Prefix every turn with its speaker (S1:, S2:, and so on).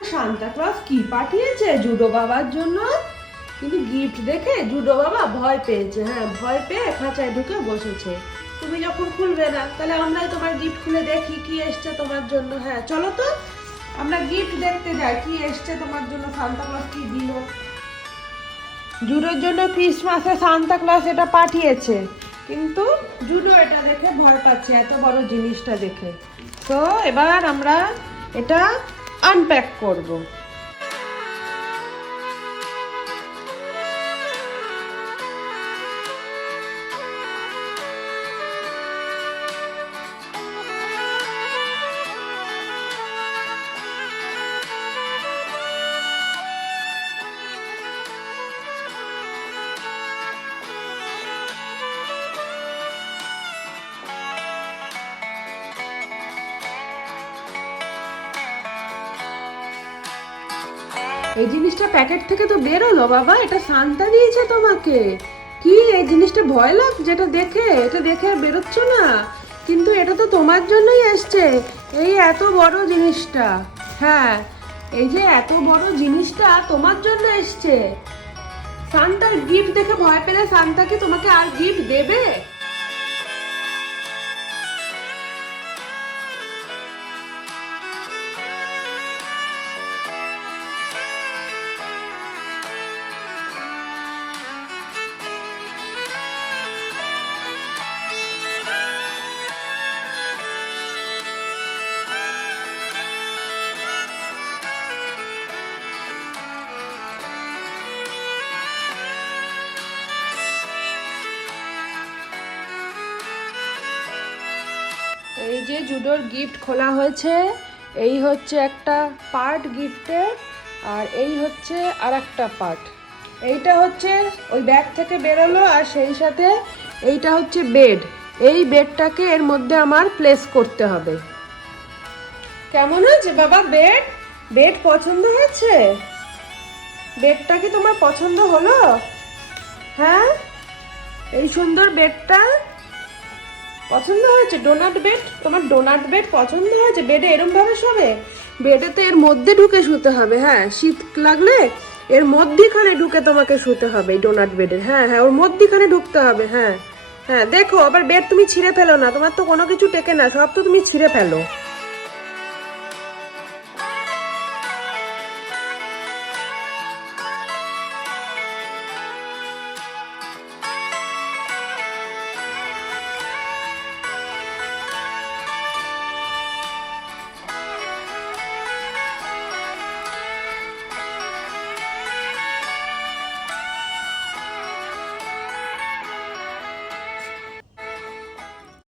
S1: Santa Claus কি পাঠিয়েছে? Judo বাবার জন্য? কিন্তু গিফট দেখে জুডো বাবা ভয় পেয়েছে। হ্যাঁ ভয় পেয়ে খাঁচায় ঢুকে বসেছে। তুমি যখন খুলবে না, তাহলে আমরাই তোমার গিফট খুলে দেখি কি এসছে তোমার জন্য। হ্যাঁ চলো তো। আমরা গিফট দেখতে যাই, কি এসছে তোমার জন্য সান্তা ক্লজ কি দিল? জুডোর জন্য ক্রিসমাসে সান্তা ক্লজ এটা পাঠিয়েছে। কিন্তু জুডো এটা দেখে ভয় পাচ্ছে, এত বড় জিনিসটা দেখে। তো এবার আমরা এটা আনপ্যাক করব। এই জিনিসটা প্যাকেট থেকে তো বেরোলো, বাবা। এটা সান্তা দিয়েছে তোমাকে। কি, এই জিনিসটা ভয় লাগছে এটা দেখে? এটা দেখে আর বেরোচ্ছ না। কিন্তু এটা তো তোমার জন্যই এসছে। এই এত বড় জিনিসটা। হ্যাঁ এই যে এত বড় জিনিসটা তোমার জন্য এসছে। সান্তার গিফট দেখে ভয় পেলে সান্তা কি তোমাকে আর গিফট দেবে? এই যে জুডোর গিফট খোলা হয়েছে, এই হচ্ছে একটা পার্ট গিফটের, আর এই হচ্ছে আর একটা পার্ট। এইটা হচ্ছে ওই ব্যাগ থেকে বেরোলো, আর সেই সাথে এইটা হচ্ছে বেড। এই বেডটাকে এর মধ্যে আমার প্লেস করতে হবে। কেমন হয়েছে বাবা বেড? বেড পছন্দ হয়েছে? বেডটা কি তোমার পছন্দ হলো? হ্যাঁ? এই সুন্দর বেডটা পছন্দ হয়েছে? ডোনাট বেড তোমার ডোনাট বেড পছন্দ হয়েছে? বেডে এরম ভাবে শোবে? বেডে তো এর মধ্যে ঢুকে শুতে হবে হ্যাঁ? শীত লাগলে এর মধ্যিখানে ঢুকে তোমাকে শুতে হবে ডোনাট বেডের হ্যাঁ হ্যাঁ ওর মধ্যিখানে ঢুকতে হবে হ্যাঁ হ্যাঁ দেখো, আবার বেড তুমি ছিঁড়ে ফেলো না, তোমার তো কোনো কিছু টেকে না, সব তো তুমি ছিঁড়ে ফেলো।